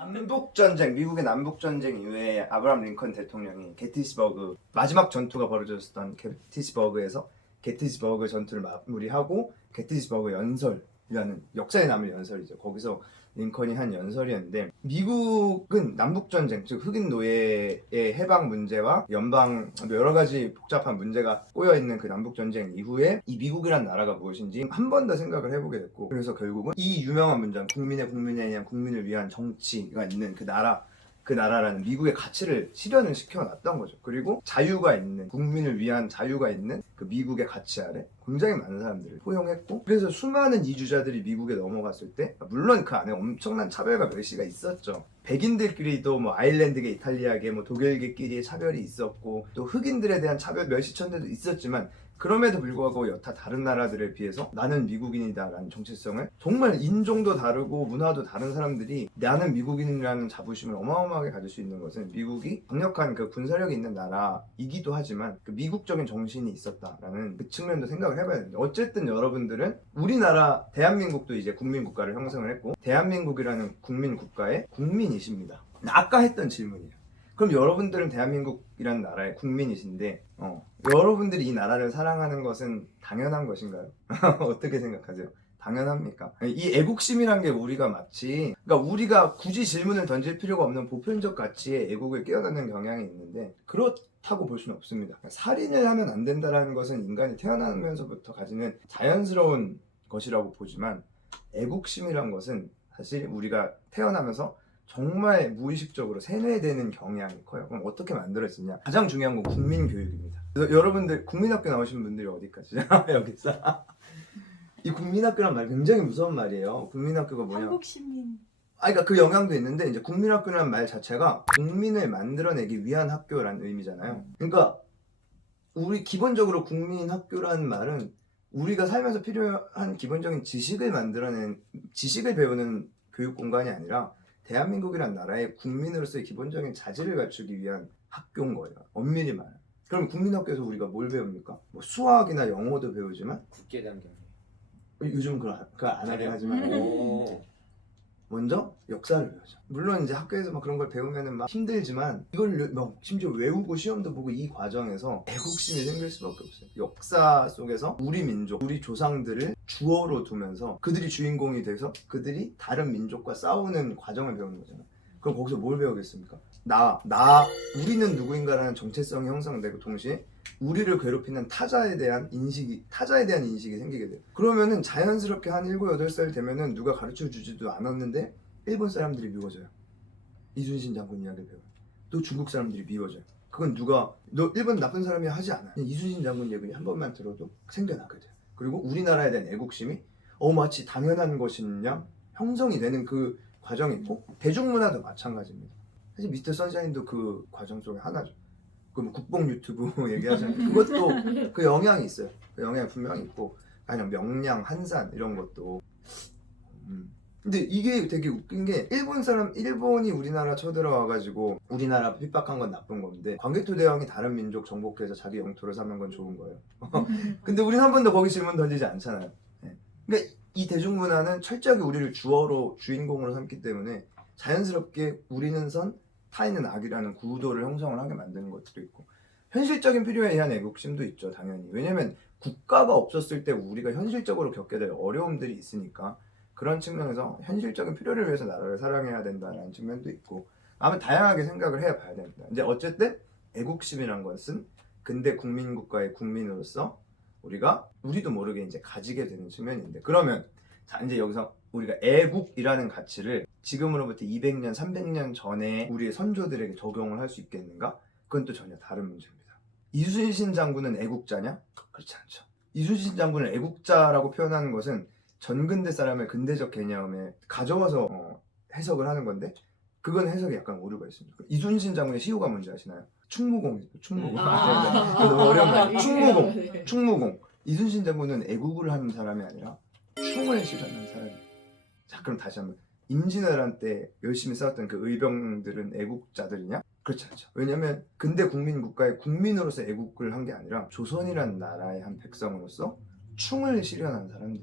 남북전쟁, 미국의 남북전쟁 이후에 아브라함 링컨 대통령이 게티스버그 마지막 전투가 벌어졌던 게티스버그에서 게티스버그 전투를 마무리하고 게티스버그 연설이라는 역사에 남을 연설이죠. 거기서 링컨이 한 연설이었는데 미국은 남북전쟁, 즉 흑인 노예의 해방 문제와 연방 여러 가지 복잡한 문제가 꼬여있는 그 남북전쟁 이후에 이 미국이란 나라가 무엇인지 한 번 더 생각을 해보게 됐고, 그래서 결국은 이 유명한 문장 국민에 대한 국민을 위한 정치가 있는 그 나라라는 미국의 가치를 실현을 시켜놨던 거죠. 그리고 자유가 있는, 국민을 위한 자유가 있는 그 미국의 가치 아래 굉장히 많은 사람들을 포용했고, 그래서 수많은 이주자들이 미국에 넘어갔을 때 물론 그 안에 엄청난 차별과 멸시가 있었죠. 백인들끼리도 뭐 아일랜드계, 이탈리아계, 뭐 독일계끼리의 차별이 있었고, 또 흑인들에 대한 차별 멸시천대도 있었지만, 그럼에도 불구하고 여타 다른 나라들에 비해서 나는 미국인이다라는 정체성을 정말 인종도 다르고 문화도 다른 사람들이 나는 미국인이라는 자부심을 어마어마하게 가질 수 있는 것은 미국이 강력한 그 군사력이 있는 나라이기도 하지만 그 미국적인 정신이 있었다라는 그 측면도 생각을 해봐야 됩니다. 어쨌든 여러분들은 우리나라 대한민국도 이제 국민국가를 형성을 했고 대한민국이라는 국민국가의 국민이십니다. 아까 했던 질문이에요. 그럼 여러분들은 대한민국이라는 나라의 국민이신데 여러분들이 이 나라를 사랑하는 것은 당연한 것인가요? 어떻게 생각하세요? 당연합니까? 이 애국심이란 게 우리가 마치 그러니까 우리가 굳이 질문을 던질 필요가 없는 보편적 가치에 애국을 깨어넣는 경향이 있는데 그렇다고 볼 수는 없습니다. 살인을 하면 안 된다는 것은 인간이 태어나면서부터 가지는 자연스러운 것이라고 보지만 애국심이란 것은 사실 우리가 태어나면서 정말 무의식적으로 세뇌되는 경향이 커요. 그럼 어떻게 만들어지냐? 가장 중요한 건 국민교육입니다. 그래서 여러분들 국민학교 나오신 분들이 어디까지 여기서 이 국민학교란 말 굉장히 무서운 말이에요. 국민학교가 뭐냐? 한국 시민. 그러니까 그 영향도 있는데 이제 국민학교라는 말 자체가 국민을 만들어내기 위한 학교라는 의미잖아요. 그러니까 우리 기본적으로 국민학교라는 말은 우리가 살면서 필요한 기본적인 지식을 배우는 교육 공간이 아니라 대한민국이란 나라의 국민으로서의 기본적인 자질을 갖추기 위한 학교인 거예요. 엄밀히 말하면. 그럼 국민학교에서 우리가 뭘 배웁니까? 뭐 수학이나 영어도 배우지만 국기에 대한 경험. 요즘 그거 안 하긴 하지만 먼저 역사를 배우죠. 물론 이제 학교에서 막 그런 걸 배우면은 막 힘들지만 이걸 막 심지어 외우고 시험도 보고 이 과정에서 애국심이 생길 수밖에 없어요. 역사 속에서 우리 민족, 우리 조상들을 주어로 두면서 그들이 주인공이 돼서 그들이 다른 민족과 싸우는 과정을 배우는 거잖아요. 그럼 거기서 뭘 배우겠습니까? 우리는 누구인가라는 정체성이 형성되고 동시에 우리를 괴롭히는 타자에 대한 인식이 생기게 돼요. 그러면은 자연스럽게 한 7, 8살 되면은 누가 가르쳐 주지도 않았는데 일본 사람들이 미워져요. 이순신 장군 이야기를 배워요. 또 중국 사람들이 미워져요. 그건 너 일본 나쁜 사람이 하지 않아. 이순신 장군 얘기 한 번만 들어도 생겨나게 돼요. 그리고 우리나라에 대한 애국심이 마치 당연한 것인 양 형성이 되는 그 과정이 있고 대중문화도 마찬가지입니다. 사실 미스터 선샤인도 그 과정 중에 하나죠. 그 뭐 국뽕 유튜브 얘기하잖아요. 그것도 그 영향이 있어요. 그 영향이 분명히 있고 아니면 명량, 한산 이런 것도. 근데 이게 되게 웃긴 게 일본이 우리나라 쳐들어와가지고 우리나라 핍박한 건 나쁜 건데 광개토 대왕이 다른 민족 정복해서 자기 영토를 삼은 건 좋은 거예요. 근데 우리는 한 번도 거기 질문 던지지 않잖아요. 그러니까 이 대중문화는 철저하게 우리를 주인공으로 삼기 때문에 자연스럽게 우리는 선 타인은 악이라는 구도를 형성을 하게 만드는 것들도 있고 현실적인 필요에 의한 애국심도 있죠. 당연히. 왜냐면 국가가 없었을 때 우리가 현실적으로 겪게 될 어려움들이 있으니까 그런 측면에서 현실적인 필요를 위해서 나라를 사랑해야 된다는 측면도 있고 아마 다양하게 생각을 해봐야 됩니다. 이제 어쨌든 애국심이란 것은 근대 국민국가의 국민으로서 우리도 모르게 이제 가지게 되는 측면인데 그러면 자 이제 여기서 우리가 애국이라는 가치를 지금으로부터 200년, 300년 전에 우리의 선조들에게 적용을 할 수 있겠는가? 그건 또 전혀 다른 문제입니다. 이순신 장군은 애국자냐? 그렇지 않죠. 이순신 장군을 애국자라고 표현하는 것은 전근대 사람의 근대적 개념에 가져와서 해석을 하는 건데 그건 해석이 약간 오류가 있습니다. 이순신 장군의 시호가 뭔지 아시나요? 충무공. 너무 어려운 말이에요. 충무공. 이순신 장군은 애국을 하는 사람이 아니라 충을 실현하는 사람이에요. 자 그럼 다시 한번 임진왜란 때 열심히 싸웠던 그 의병들은 애국자들이냐? 그렇지 않죠. 왜냐면 근대 국민국가의 국민으로서 애국을 한 게 아니라 조선이라는 나라의 한 백성으로서 충을 실현한 사람들.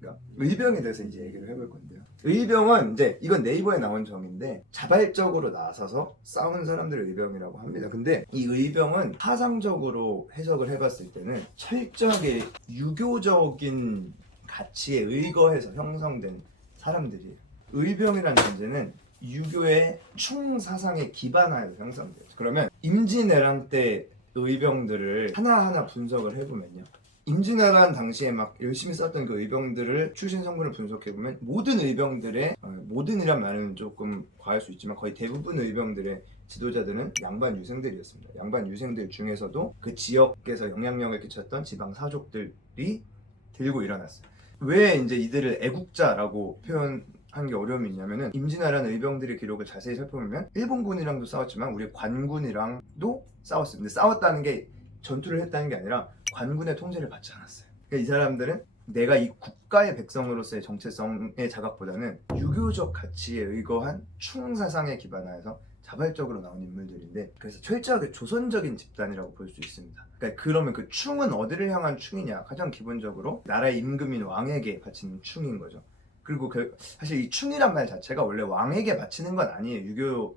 그러니까 의병에 대해서 이제 얘기를 해볼 건데요. 의병은 이제 이건 네이버에 나온 정의인데 자발적으로 나서서 싸운 사람들을 의병이라고 합니다. 근데 이 의병은 사상적으로 해석을 해봤을 때는 철저하게 유교적인 가치에 의거해서 형성된 사람들이에요. 의병이라는 존재는 유교의 충사상에 기반하여 형성돼요. 그러면 임진왜란 때 의병들을 하나하나 분석을 해보면요. 임진왜란 당시에 막 열심히 썼던 그 의병들을 출신 성분을 분석해보면 모든 의병들의 모든이란 말은 조금 과할 수 있지만 거의 대부분 의병들의 지도자들은 양반 유생들이었습니다. 양반 유생들 중에서도 그 지역에서 영향력을 끼쳤던 지방 사족들이 들고 일어났어요. 왜 이제 이들을 애국자라고 표현한 게 어려움이 있냐면은 임진왜란 의병들의 기록을 자세히 살펴보면 일본군이랑도 싸웠지만 우리 관군이랑도 싸웠어요. 근데 싸웠다는 게 전투를 했다는 게 아니라 관군의 통제를 받지 않았어요. 그러니까 이 사람들은 내가 이 국가의 백성으로서의 정체성의 자각보다는 유교적 가치에 의거한 충사상에 기반하여서 자발적으로 나온 인물들인데 그래서 철저하게 조선적인 집단이라고 볼 수 있습니다. 그러니까 그러면 그 충은 어디를 향한 충이냐? 가장 기본적으로 나라의 임금인 왕에게 바치는 충인 거죠. 그리고 사실 이 충이란 말 자체가 원래 왕에게 바치는 건 아니에요.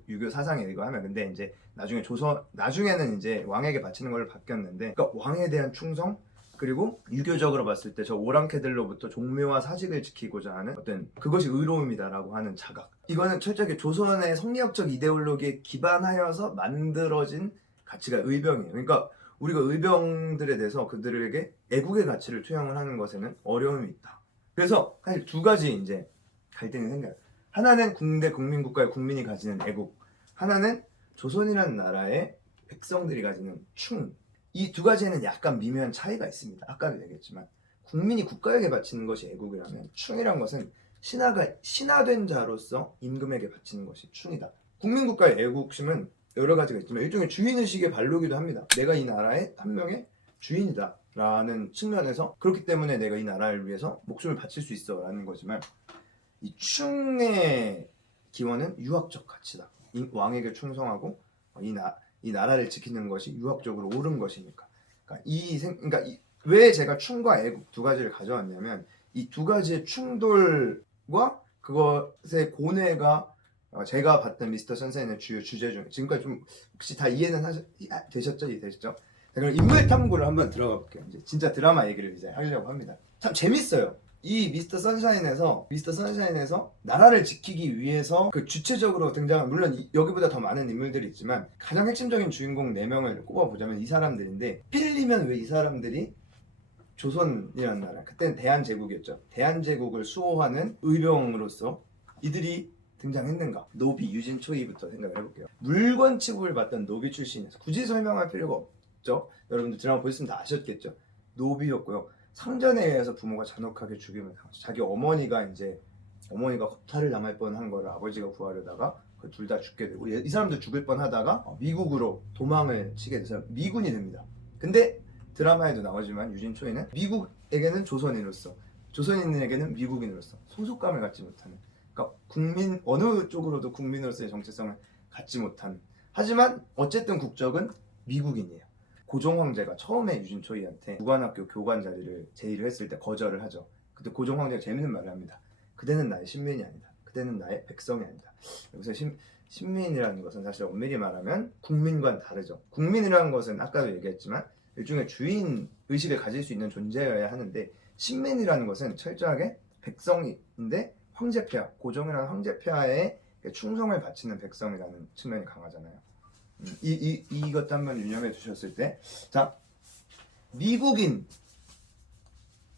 유교 사상에 의거하면. 근데 이제 나중에는 이제 왕에게 바치는 걸로 바뀌었는데, 그러니까 왕에 대한 충성, 그리고 유교적으로 봤을 때 저 오랑캐들로부터 종묘와 사직을 지키고자 하는 어떤 그것이 의로움이다라고 하는 자각. 이거는 철저하게 조선의 성리학적 이데올로기에 기반하여서 만들어진 가치가 의병이에요. 그러니까 우리가 의병들에 대해서 그들에게 애국의 가치를 투영을 하는 것에는 어려움이 있다. 그래서 사실 두 가지 이제 갈등이 생겨요. 하나는 국민국가의 국민이 가지는 애국, 하나는 조선이라는 나라의 백성들이 가지는 충. 이 두 가지에는 약간 미묘한 차이가 있습니다. 아까도 얘기했지만 국민이 국가에게 바치는 것이 애국이라면 충이란 것은 신하된 자로서 임금에게 바치는 것이 충이다. 국민국가의 애국심은 여러 가지가 있지만 일종의 주인의식의 발로기도 합니다. 내가 이 나라의 한 명의 주인이다 라는 측면에서 그렇기 때문에 내가 이 나라를 위해서 목숨을 바칠 수 있어 라는 거지만 이 충의 기원은 유학적 가치다. 왕에게 충성하고 이 나라를 지키는 것이 유학적으로 옳은 것이니까. 왜 제가 충과 애국 두 가지를 가져왔냐면 이 두 가지의 충돌과 그것의 고뇌가 제가 봤던 미스터 선샤인의 주요 주제 중 지금까지 좀 혹시 다 이해는 되셨죠? 자, 그럼 인물 탐구를 한번 들어가 볼게요. 이제 진짜 드라마 얘기를 이제 하려고 합니다. 참 재밌어요. 이 미스터 선샤인에서 나라를 지키기 위해서 그 주체적으로 등장한, 물론 여기보다 더 많은 인물들이 있지만 가장 핵심적인 주인공 4명을 꼽아보자면 이 사람들인데, 필리면 왜 이 사람들이 조선이라는 나라, 그때는 대한제국이었죠. 대한제국을 수호하는 의병으로서 이들이 등장했는가? 노비 유진 초이부터 생각을 해볼게요. 물건 취급을 받던 노비 출신이어서 굳이 설명할 필요가 없죠. 여러분들 드라마 보셨으면 다 아셨겠죠. 노비였고요. 상전에 의해서 부모가 잔혹하게 죽임을 당했죠. 자기 어머니가 겁탈을 당할 뻔한 거를 아버지가 구하려다가 그 둘 다 죽게 되고, 이 사람도 죽을 뻔하다가 미국으로 도망을 치게 돼서 미군이 됩니다. 근데 드라마에도 나오지만 유진 초이는 미국에게는 조선인으로서, 조선인에게는 미국인으로서 소속감을 갖지 못하는, 그러니까 어느 쪽으로도 국민으로서의 정체성을 갖지 못한, 하지만 어쨌든 국적은 미국인이에요. 고종 황제가 처음에 유진 초이한테 무관학교 교관 자리를 제의를 했을 때 거절을 하죠. 그때 고종 황제가 재밌는 말을 합니다. 그대는 나의 신민이 아니다. 그대는 나의 백성이 아니다. 여기서 신민이라는 것은 사실 엄밀히 말하면 국민과는 다르죠. 국민이라는 것은 아까도 얘기했지만 일종의 주인 의식을 가질 수 있는 존재여야 하는데, 신민이라는 것은 철저하게 백성인데 황제폐하, 고종이라는 황제폐하에 충성을 바치는 백성이라는 측면이 강하잖아요. 이것도 한번 유념해 두셨을 때, 자, 미국인,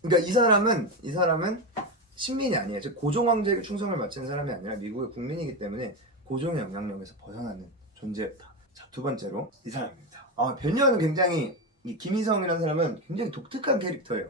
그러니까 이 사람은 신민이 아니에요. 즉 고종 황제에게 충성을 바치는 사람이 아니라 미국의 국민이기 때문에 고종의 영향력에서 벗어나는 존재였다. 자, 두 번째로 이 사람입니다. 변희원은 굉장히, 이 김희성이라는 사람은 굉장히 독특한 캐릭터예요.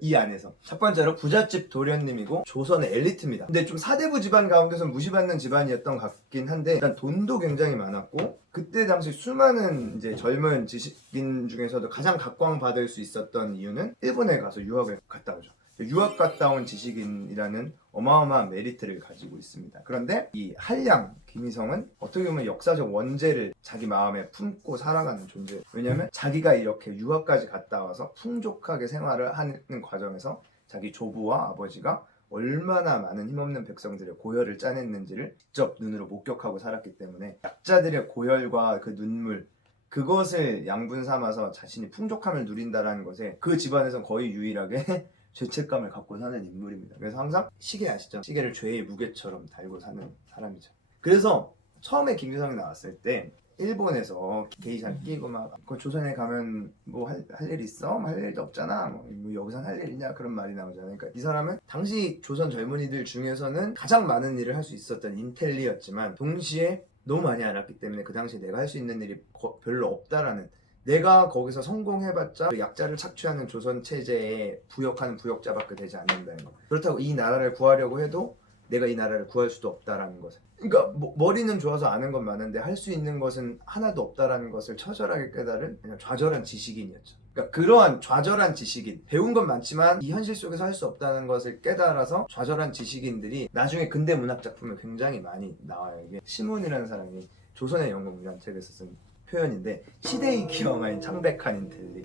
이 안에서 첫 번째로 부잣집 도련님이고 조선의 엘리트입니다. 근데 좀 사대부 집안 가운데서 무시받는 집안이었던 것 같긴 한데, 일단 돈도 굉장히 많았고 그때 당시 수많은 이제 젊은 지식인 중에서도 가장 각광받을 수 있었던 이유는 일본에 가서 유학을 갔다 오죠. 유학 갔다 온 지식인이라는 어마어마한 메리트를 가지고 있습니다. 그런데 이 한량 김희성은 어떻게 보면 역사적 원죄를 자기 마음에 품고 살아가는 존재예요. 왜냐하면 자기가 이렇게 유학까지 갔다 와서 풍족하게 생활을 하는 과정에서 자기 조부와 아버지가 얼마나 많은 힘없는 백성들의 고열을 짜냈는지를 직접 눈으로 목격하고 살았기 때문에 약자들의 고열과 그 눈물 그것을 양분 삼아서 자신이 풍족함을 누린다라는 것에 그 집안에선 거의 유일하게 죄책감을 갖고 사는 인물입니다. 그래서 항상 시계 아시죠? 시계를 죄의 무게처럼 달고 사는 사람이죠. 그래서 처음에 김유성이 나왔을 때 일본에서 게이샤 끼고 막 그 조선에 가면 뭐 할 일 있어? 뭐 할 일도 없잖아. 뭐 여기선 할 일 있냐? 그런 말이 나오잖아요. 그러니까 이 사람은 당시 조선 젊은이들 중에서는 가장 많은 일을 할 수 있었던 인텔리였지만 동시에 너무 많이 알았기 때문에 그 당시에 내가 할 수 있는 일이 별로 없다라는, 내가 거기서 성공해봤자 그 약자를 착취하는 조선 체제에 부역하는 부역자밖에 되지 않는다는 거. 그렇다고 이 나라를 구하려고 해도 내가 이 나라를 구할 수도 없다라는 것을. 그러니까 머리는 좋아서 아는 건 많은데 할 수 있는 것은 하나도 없다라는 것을 처절하게 깨달은 그냥 좌절한 지식인이었죠. 그러니까 그러한 좌절한 지식인, 배운 건 많지만 이 현실 속에서 할 수 없다는 것을 깨달아서 좌절한 지식인들이 나중에 근대 문학 작품에 굉장히 많이 나와요. 이게 시몬이라는 사람이 조선의 영웅이라는 책에서 쓴 표현인데, 시대의 기형아인 창백한 인텔리.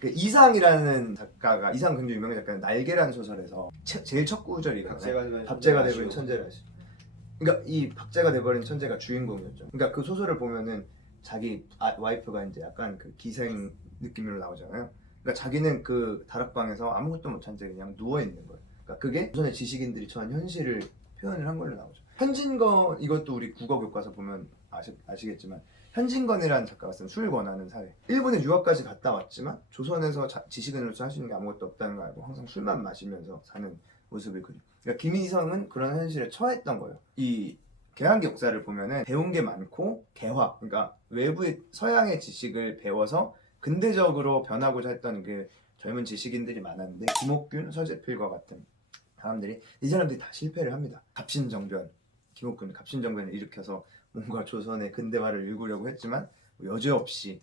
그 이상이라는 작가가, 이상 굉장히 유명한 작가는 날개라는 소설에서 제일 첫 구절이거든요. 박제가 돼버린 천재를 아시죠. 그러니까 이 박제가 돼버린 천재가 주인공이었죠. 그러니까 그 소설을 보면은 자기 와이프가 이제 약간 그 기생 느낌으로 나오잖아요. 그러니까 자기는 그 다락방에서 아무것도 못한 채 그냥 누워 있는 거예요. 그러니까 그게 조선의 지식인들이 처한 현실을 표현을 한 걸로 나오죠. 현진건, 이것도 우리 국어 교과서 보면 아시겠지만 현진건이라는 작가가 쓴 술 권하는 사회. 일본에 유학까지 갔다 왔지만 조선에서 지식인으로서 할 수 있는 게 아무것도 없다는 걸 알고 항상 술만 마시면서 사는 모습을 그려. 그러니까 김희성은 그런 현실에 처했던 거예요. 이 개항기 역사를 보면은 배운 게 많고 개화, 그러니까 외부의 서양의 지식을 배워서 근대적으로 변하고자 했던 그 젊은 지식인들이 많았는데, 김옥균, 서재필과 같은 사람들이, 이 사람들이 다 실패를 합니다. 갑신정변, 김옥균 갑신정변을 일으켜서 뭔가 조선의 근대화를 일구려고 했지만 여지없이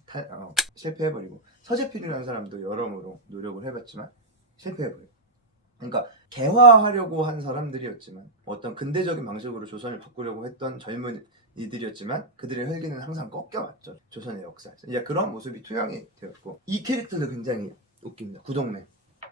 실패해버리고, 서재필이라는 사람도 여러모로 노력을 해봤지만 실패해버리고. 그러니까 개화하려고 한 사람들이었지만, 어떤 근대적인 방식으로 조선을 바꾸려고 했던 젊은이들이었지만 그들의 혈기는 항상 꺾여왔죠, 조선의 역사에서. 이제 그런 모습이 투영이 되었고, 이 캐릭터도 굉장히 웃깁니다. 구동매.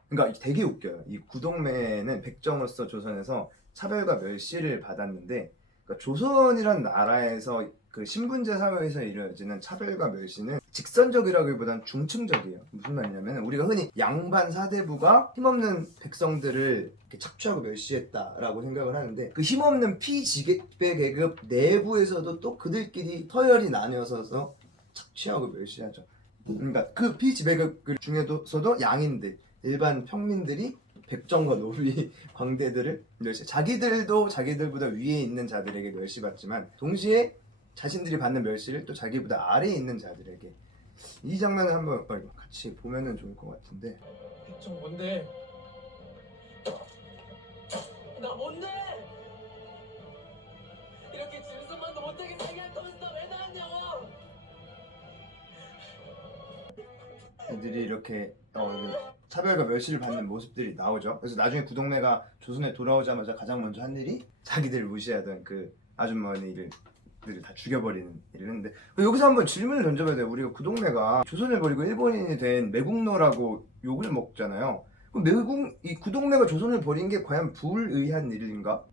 그러니까 되게 웃겨요. 이 구동매는 백정으로서 조선에서 차별과 멸시를 받았는데, 그러니까 조선이란 나라에서 그 신분제 사회에서 이루어지는 차별과 멸시는 직선적이라기보다는 중층적이에요. 무슨 말이냐면, 우리가 흔히 양반 사대부가 힘없는 백성들을 이렇게 착취하고 멸시했다라고 생각을 하는데, 그 힘없는 피지배 계급 내부에서도 또 그들끼리 서열이 나뉘어서 착취하고 멸시하죠. 그러니까 그 피지배 계급 중에서도 양인들, 일반 평민들이 백정과 노비 광대들을 멸시, 자기들도 자기들보다 위에 있는 자들에게 멸시받지만 동시에 자신들이 받는 멸시를 또 자기보다 아래에 있는 자들에게. 이 장면을 한번 같이 보면은 좋을 것 같은데. 백정 뭔데? 나 뭔데? 이렇게 짐승만도 못하게 살게 할 거면 나 왜 나왔냐고! 애들이 이렇게 차별과 멸시를 받는 모습들이 나오죠. 그래서 나중에 구동매가 조선에 돌아오자마자 가장 먼저 한 일이 자기들을 무시하던 그 아주머니를 다 죽여버리는 일을 했는데, 여기서 한번 질문을 던져봐야 돼요. 우리가 구동매가 조선을 버리고 일본인이 된 매국노라고 욕을 먹잖아요. 그럼 이 구동매가 조선을 버린 게 과연 불의한 일인가?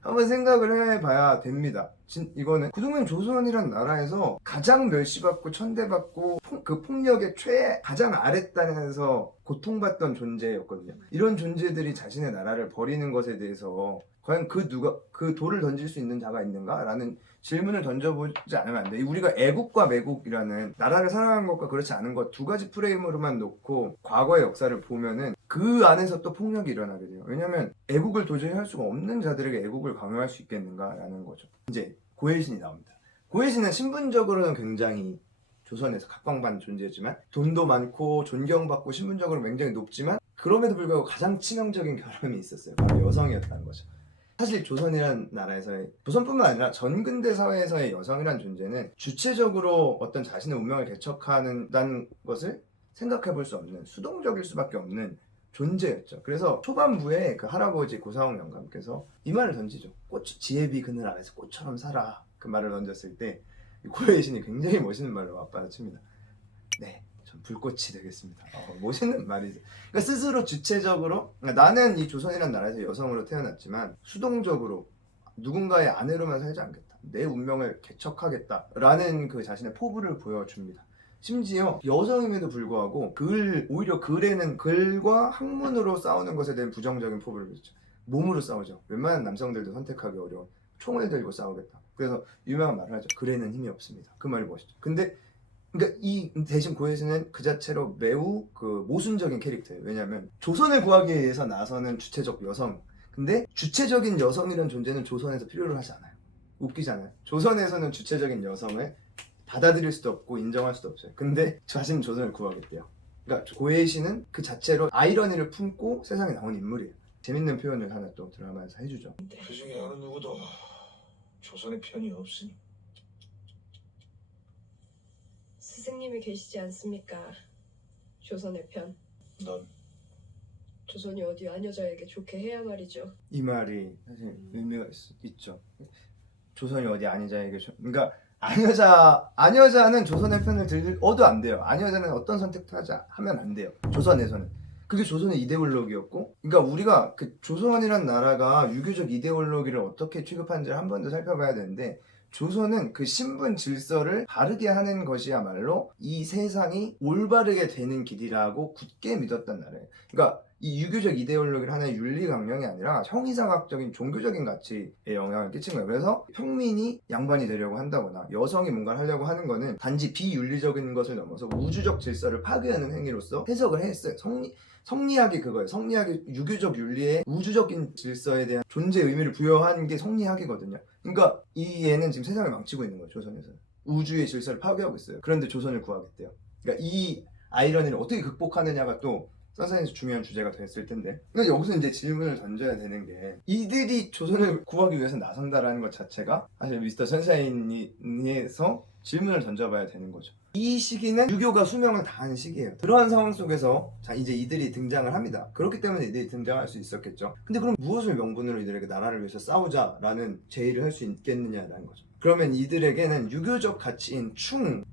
한번 생각을 해봐야 됩니다. 이거는 구동매는 조선이란 나라에서 가장 멸시받고 천대받고 그 폭력의 가장 아랫단에서 고통받던 존재였거든요. 이런 존재들이 자신의 나라를 버리는 것에 대해서 과연 그 돌을 던질 수 있는 자가 있는가? 라는 질문을 던져보지 않으면 안 돼. 우리가 애국과 매국이라는, 나라를 사랑하는 것과 그렇지 않은 것 두 가지 프레임으로만 놓고 과거의 역사를 보면은 그 안에서 또 폭력이 일어나게 돼요. 왜냐면 애국을 도저히 할 수가 없는 자들에게 애국을 강요할 수 있겠는가라는 거죠. 이제 고혜신이 나옵니다. 고혜신은 신분적으로는 굉장히 조선에서 각광받는 존재였지만, 돈도 많고 존경받고 신분적으로 굉장히 높지만, 그럼에도 불구하고 가장 치명적인 결함이 있었어요. 바로 여성이었다는 거죠. 사실 조선이란 나라에서의, 조선뿐만 아니라 전근대 사회에서의 여성이란 존재는 주체적으로 어떤 자신의 운명을 개척한다는 것을 생각해 볼 수 없는, 수동적일 수밖에 없는 존재였죠. 그래서 초반부에 그 할아버지 고사홍 영감께서 이 말을 던지죠. 지혜비 그늘 아래서 꽃처럼 살아. 그 말을 던졌을 때 고혜신이 굉장히 멋있는 말로 맞받아칩니다. 네, 전 불꽃이 되겠습니다. 멋있는 말이죠. 그러니까 스스로 주체적으로 그러니까 나는 이 조선이라는 나라에서 여성으로 태어났지만 수동적으로 누군가의 아내로만 살지 않겠다. 내 운명을 개척하겠다라는 그 자신의 포부를 보여줍니다. 심지어 여성임에도 불구하고 오히려 글에는 글과 학문으로 싸우는 것에 대한 부정적인 포부를 보였죠. 몸으로 싸우죠. 웬만한 남성들도 선택하기 어려운 총을 들고 싸우겠다. 그래서 유명한 말을 하죠. 글에는 힘이 없습니다. 그 말이 멋있죠. 근데 그러니까 이 대신 고혜신은 그 자체로 매우 그 모순적인 캐릭터예요. 왜냐하면 조선을 구하기 위해서 나서는 주체적 여성. 근데 주체적인 여성이라는 존재는 조선에서 필요로 하지 않아요. 웃기잖아요. 조선에서는 주체적인 여성을 받아들일 수도 없고 인정할 수도 없어요. 근데 자신은 조선을 구하겠대요. 그러니까 고혜신은 그 자체로 아이러니를 품고 세상에 나온 인물이에요. 재밌는 표현을 하나 또 드라마에서 해주죠. 그 중에 어느 누구도 조선의 편이 없으니. 스승님이 계시지 않습니까? 조선의 편. 넌 조선이 어디 아녀자에게 좋게 해야 말이죠. 이 말이 사실 의미가 있죠. 조선이 어디 아니자에게 그러니까 아녀자는 조선의 편을 들어도 안 돼요. 아녀자는 어떤 선택도 하면 안 돼요. 조선에서는. 그게 조선의 이데올로기였고, 그러니까 우리가 그 조선이란 나라가 유교적 이데올로기를 어떻게 취급하는지를 한 번 더 살펴봐야 되는데, 조선은 그 신분 질서를 바르게 하는 것이야말로 이 세상이 올바르게 되는 길이라고 굳게 믿었단 나라예요. 그러니까 이 유교적 이데올로기를 하나의 윤리 강령이 아니라 형이상학적인 종교적인 가치에 영향을 끼친 거예요. 그래서 평민이 양반이 되려고 한다거나 여성이 뭔가를 하려고 하는 거는 단지 비윤리적인 것을 넘어서 우주적 질서를 파괴하는 행위로서 해석을 했어요. 성리학이 그거예요. 성리학이 유교적 윤리의 우주적인 질서에 대한 존재 의미를 부여한 게 성리학이거든요. 그러니까 이 얘는 지금 세상을 망치고 있는 거예요. 조선에서는 우주의 질서를 파괴하고 있어요. 그런데 조선을 구하겠대요. 그러니까 이 아이러니를 어떻게 극복하느냐가 또 선사에서 중요한 주제가 됐을 텐데, 그러니까 여기서 이제 질문을 던져야 되는 게, 이들이 조선을 구하기 위해서 나선다라는 것 자체가 사실 미스터 선샤인에서 질문을 던져봐야 되는 거죠. 이 시기는 유교가 수명을 다하는 시기예요. 그러한 상황 속에서 자 이제 이들이 등장을 합니다. 그렇기 때문에 이들이 등장할 수 있었겠죠. 근데 그럼 무엇을 명분으로 이들에게 나라를 위해서 싸우자라는 제의를 할 수 있겠느냐라는 거죠. 그러면 이들에게는 유교적 가치인 충을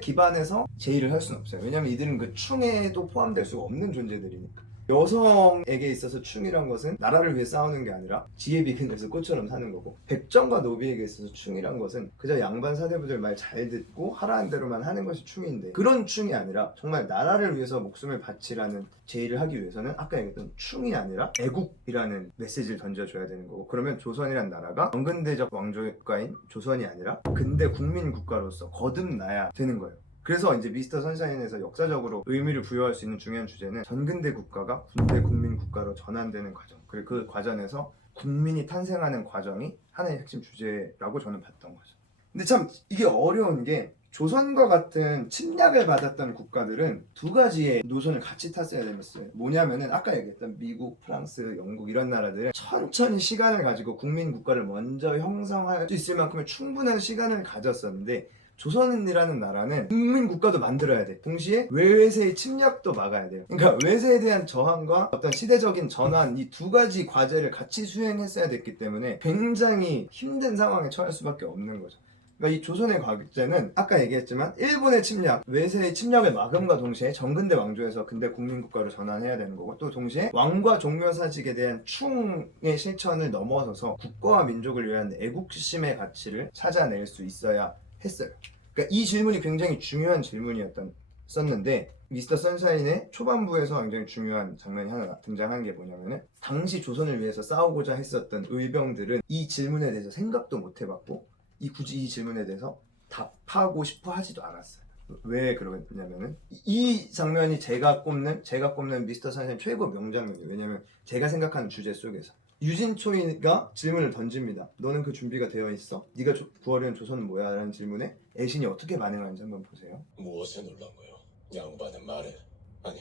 기반해서 제의를 할 수는 없어요. 왜냐하면 이들은 그 충에도 포함될 수가 없는 존재들이니까. 여성에게 있어서 충이란 것은 나라를 위해 싸우는 게 아니라 지혜 비근에서 꽃처럼 사는 거고, 백정과 노비에게 있어서 충이란 것은 그저 양반 사대부들 말 잘 듣고 하라는 대로만 하는 것이 충인데, 그런 충이 아니라 정말 나라를 위해서 목숨을 바치라는 제의를 하기 위해서는 아까 얘기했던 충이 아니라 애국이라는 메시지를 던져줘야 되는 거고, 그러면 조선이란 나라가 정근대적 왕조국가인 조선이 아니라 근대 국민 국가로서 거듭나야 되는 거예요. 그래서 이제 미스터 선샤인에서 역사적으로 의미를 부여할 수 있는 중요한 주제는 전근대 국가가 군대 국민 국가로 전환되는 과정, 그리고 그 과정에서 국민이 탄생하는 과정이 하나의 핵심 주제라고 저는 봤던 거죠. 근데 참 이게 어려운 게, 조선과 같은 침략을 받았던 국가들은 두 가지의 노선을 같이 탔어야 되겠어요. 뭐냐면은 아까 얘기했던 미국, 프랑스, 영국 이런 나라들은 천천히 시간을 가지고 국민 국가를 먼저 형성할 수 있을 만큼의 충분한 시간을 가졌었는데, 조선이라는 나라는 국민 국가도 만들어야 돼. 동시에 외세의 침략도 막아야 돼요. 그러니까 외세에 대한 저항과 어떤 시대적인 전환, 이 두 가지 과제를 같이 수행했어야 됐기 때문에 굉장히 힘든 상황에 처할 수밖에 없는 거죠. 그러니까 이 조선의 과제는 아까 얘기했지만 일본의 침략, 외세의 침략을 막음과 동시에 정근대 왕조에서 근대 국민국가로 전환해야 되는 거고, 또 동시에 왕과 종묘사직에 대한 충의 실천을 넘어서서 국가와 민족을 위한 애국심의 가치를 찾아낼 수 있어야 했어요. 그러니까 이 질문이 굉장히 중요한 질문이었는데, 미스터 선샤인의 초반부에서 굉장히 중요한 장면이 하나 등장한 게 뭐냐면은, 당시 조선을 위해서 싸우고자 했었던 의병들은 이 질문에 대해서 생각도 못 해봤고 굳이 이 질문에 대해서 답하고 싶어 하지도 않았어요. 왜 그러냐면은 이 장면이 제가 꼽는 미스터 선샤인 최고 명장면이에요. 왜냐면 제가 생각하는 주제 속에서 유진초이가 질문을 던집니다. 너는 그 준비가 되어 있어? 네가 구하려는 조선은 뭐야? 라는 질문에 애신이 어떻게 반응하는지 한번 보세요. 무엇에 놀란 거요? 양반의 말에? 아니,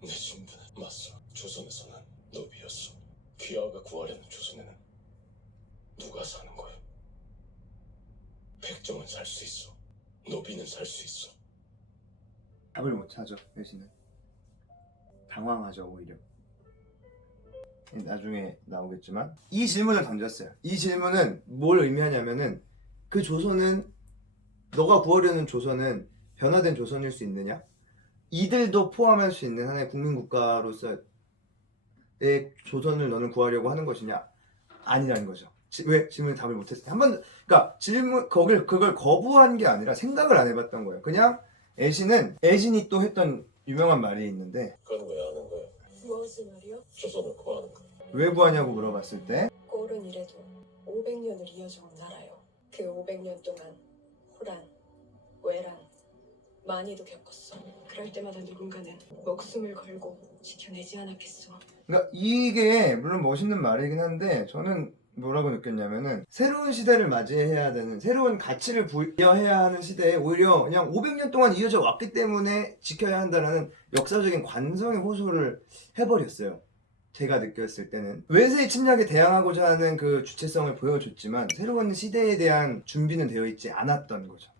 내 신분은 맞소. 조선에서는 노비였소. 귀하가 구하려는 조선에는 누가 사는 거요? 백정은 살 수 있어. 노비는 살 수 있어. 답을 못 찾죠. 애신은 당황하죠. 오히려 나중에 나오겠지만 이 질문을 던졌어요. 이 질문은 뭘 의미하냐면은, 그 조선은, 너가 구하려는 조선은 변화된 조선일 수 있느냐? 이들도 포함할 수 있는 하나의 국민국가로서 내 조선을 너는 구하려고 하는 것이냐? 아니라는 거죠. 왜 질문에 답을 못했을 때 그러니까 그걸 거부한 게 아니라 생각을 안 해봤던 거예요. 그냥 애신이 또 했던 유명한 말이 있는데 그건 왜 하는 거야? 무엇을 말이요? 조선을 구하는 거. 왜 구하냐고 물어봤을 때 꼴은 이래도 500년을 이어져온 나라요. 그 500년 동안 호란, 외란 많이도 겪었어. 그럴 때마다 누군가는 목숨을 걸고 지켜내지 않았겠어. 그러니까 이게 물론 멋있는 말이긴 한데 저는 뭐라고 느꼈냐면은 새로운 시대를 맞이해야 되는 새로운 가치를 부여해야 하는 시대에 오히려 그냥 500년 동안 이어져 왔기 때문에 지켜야 한다는 역사적인 관성의 호소를 해버렸어요. 제가 느꼈을 때는 외세의 침략에 대항하고자 하는 그 주체성을 보여줬지만 새로운 시대에 대한 준비는 되어 있지 않았던 거죠.